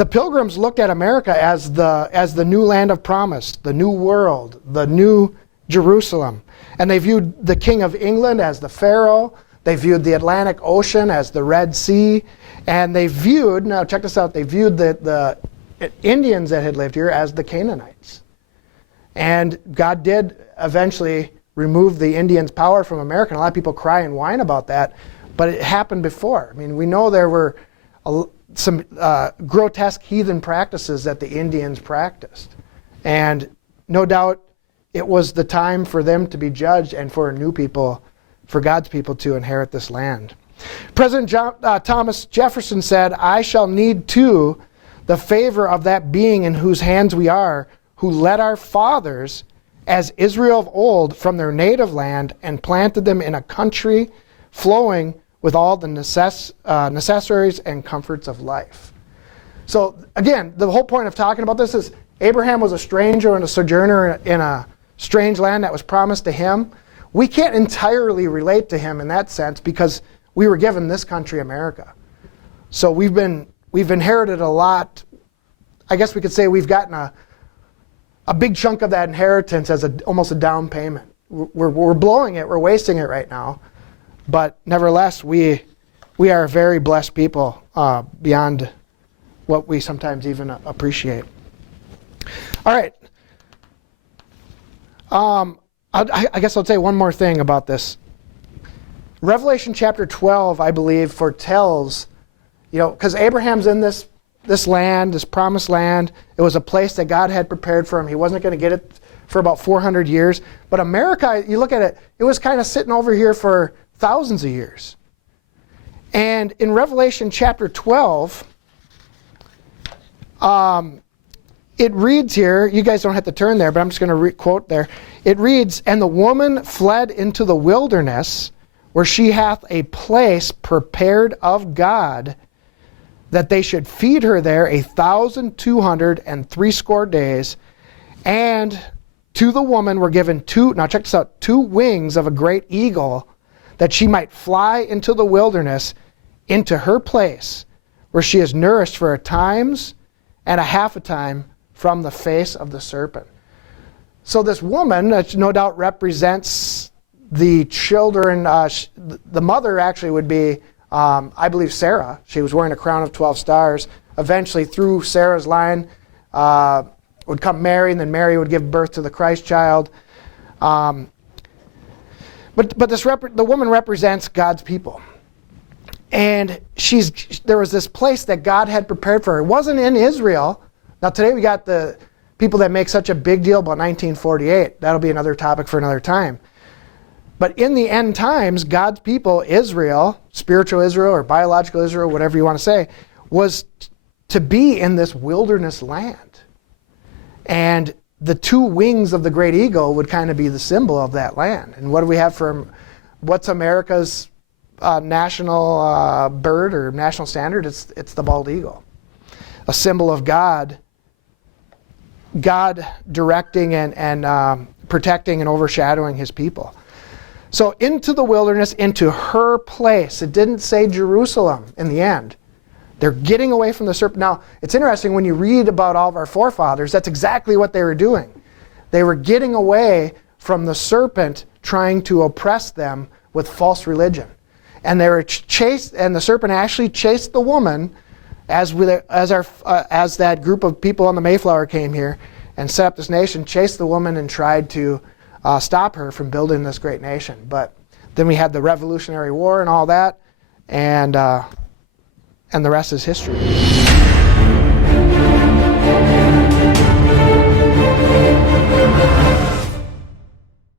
the Pilgrims looked at America as the new land of promise, the new world, the new Jerusalem. And they viewed the King of England as the Pharaoh. They viewed the Atlantic Ocean as the Red Sea. And they viewed, now check this out, they viewed the Indians that had lived here as the Canaanites. And God did eventually remove the Indians' power from America. And a lot of people cry and whine about that. But it happened before. I mean, we know there were some grotesque heathen practices that the Indians practiced. And no doubt it was the time for them to be judged and for new people, for God's people to inherit this land. President Thomas Jefferson said, "I shall need too the favor of that being in whose hands we are, who led our fathers as Israel of old from their native land and planted them in a country flowing with all the necessaries and comforts of life." So again, the whole point of talking about this is Abraham was a stranger and a sojourner in a strange land that was promised to him. We can't entirely relate to him in that sense because we were given this country, America. So we've inherited a lot. I guess we could say we've gotten a big chunk of that inheritance as almost a down payment. We're blowing it. We're wasting it right now. But nevertheless, we are a very blessed people beyond what we sometimes even appreciate. All right. I guess I'll say one more thing about this. Revelation chapter 12, I believe, foretells, because Abraham's in this land, this promised land. It was a place that God had prepared for him. He wasn't going to get it for about 400 years. But America, you look at it, it was kind of sitting over here for thousands of years. And in Revelation chapter 12, it reads here, you guys don't have to turn there, but I'm just going to quote there. It reads, "And the woman fled into the wilderness, where she hath a place prepared of God, that they should feed her there 1,260 days. And to the woman were given now check this out, 2 wings of a great eagle, that she might fly into the wilderness, into her place, where she is nourished for a times and a half a time from the face of the serpent." So this woman, no doubt represents the children. The mother actually would be, I believe, Sarah. She was wearing a crown of 12 stars. Eventually, through Sarah's line, would come Mary, and then Mary would give birth to the Christ child. But the woman represents God's people. And there was this place that God had prepared for her. It wasn't in Israel. Now today we got the people that make such a big deal about 1948. That'll be another topic for another time. But in the end times, God's people, Israel, spiritual Israel or biological Israel, whatever you want to say, was to be in this wilderness land. And the 2 wings of the great eagle would kind of be the symbol of that land. And what do we have what's America's national bird or national standard? It's the bald eagle. A symbol of God directing and protecting and overshadowing his people. So into the wilderness, into her place. It didn't say Jerusalem in the end. They're getting away from the serpent. Now, it's interesting when you read about all of our forefathers, that's exactly what they were doing. They were getting away from the serpent trying to oppress them with false religion. And they were chased, and the serpent actually chased the woman as that group of people on the Mayflower came here and set up this nation, chased the woman and tried to stop her from building this great nation. But then we had the Revolutionary War and all that, and the rest is history.